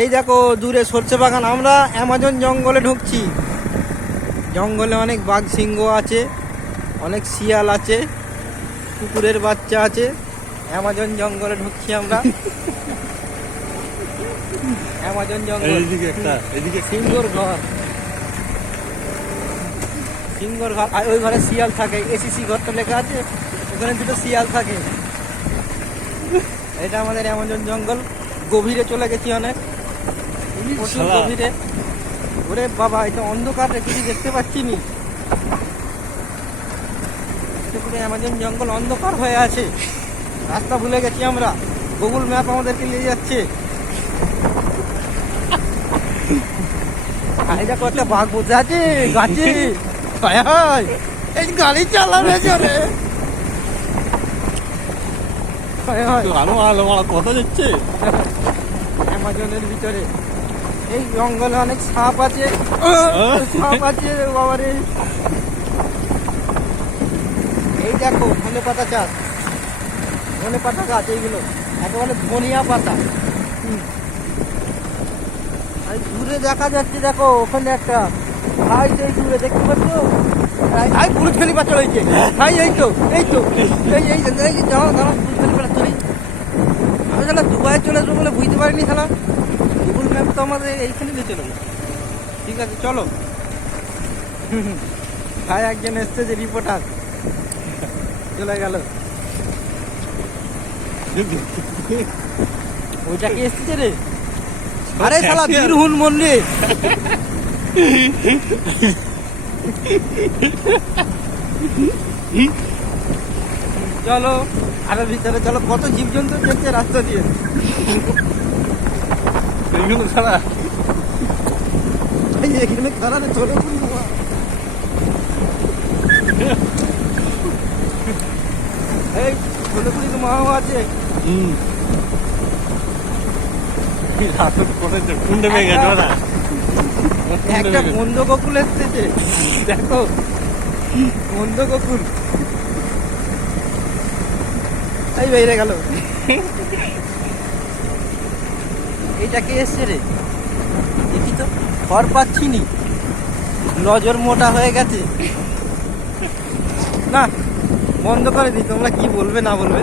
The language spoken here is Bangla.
এই দেখো দূরে সরষে বাগান। আমরা অ্যামাজন জঙ্গলে ঢুকছি। জঙ্গলে অনেক বাঘ সিংহ আছে, অনেক শিয়াল আছে, কুকুরের বাচ্চা আছে। অ্যামাজন জঙ্গলে ঢুকছি আমরা। অ্যামাজন জঙ্গল। এদিকে সিংহর ঘর, সিংহর ঘর। আর ওই ঘরে শিয়াল থাকে। এসিসি ঘরটা লেখা আছে, ওখানে দুটো শিয়াল থাকে। এটা আমাদের অ্যামাজন জঙ্গল। গভীরে চলে গেছি, অনেক প্রচুর গভীরে। ওরে বাবা, এটা অন্ধকার, কিছু দেখতে পাচ্ছি নি। পুরো অ্যামাজন জঙ্গল অন্ধকার হয়ে আছে। রাস্তা ভুলে গেছি আমরা। গুগল ম্যাপ আমাদেরকে নিয়ে যাচ্ছে। আর এটা কত বাঘ বসে আছে গাছে। হায় হায়, এই গাড়ি চালাবে চলে। হায় হায়, কথা যাচ্ছে অ্যামাজনের ভিতরে। এই জঙ্গলে অনেক সাপ আছে। সাপ আছে বাবারে। এই দেখো ধনে পাতা চাষ, ধনে পাতা গাছ এইগুলো একেবারে ধনিয়া পাতা। আর দূরে দেখা যাচ্ছে, দেখো ওখানে একটা ভাই, এই দূরে দেখতে পাচ্ছ? আই পুরো ফেলি পাতা হয়েছে ভাই। এই তো এই তো এই এই দাঁড়াও দাঁড়াও, পুরো ফেলি পাতা চলি। আমি তাহলে দুবাই চলে আসবো বলে বুঝতে পারিনি। তাহলে গুগল ম্যাপ তো আমাদের এইখানে নিয়ে চলে গেল। ঠিক আছে চলো। ভাই একজন এসছে যে রিপোর্টার, চলে গেল। ওইটা কি এসছে রে? আরে শালা বীরহুন মন্দির। চলো আরো ভিতরে চলো। কত জীবজন্তু দেখছে রাস্তা দিয়ে। এইগুলো ছাড়া এখানে খারাপ চলে পুরি বাবা। এই ছোট পুরি তো মাও আছে। একটা বন্ধ গোকুল এসছে, দেখো বন্ধ গোকুল। এই বেরিয়ে গেল। এইটা কে এসছে রে? দেখি তো, খড় পাচ্ছি নি, নজর মোটা হয়ে গেছে। না বন্ধ করে দিই, তোমরা কি বলবে না বলবে।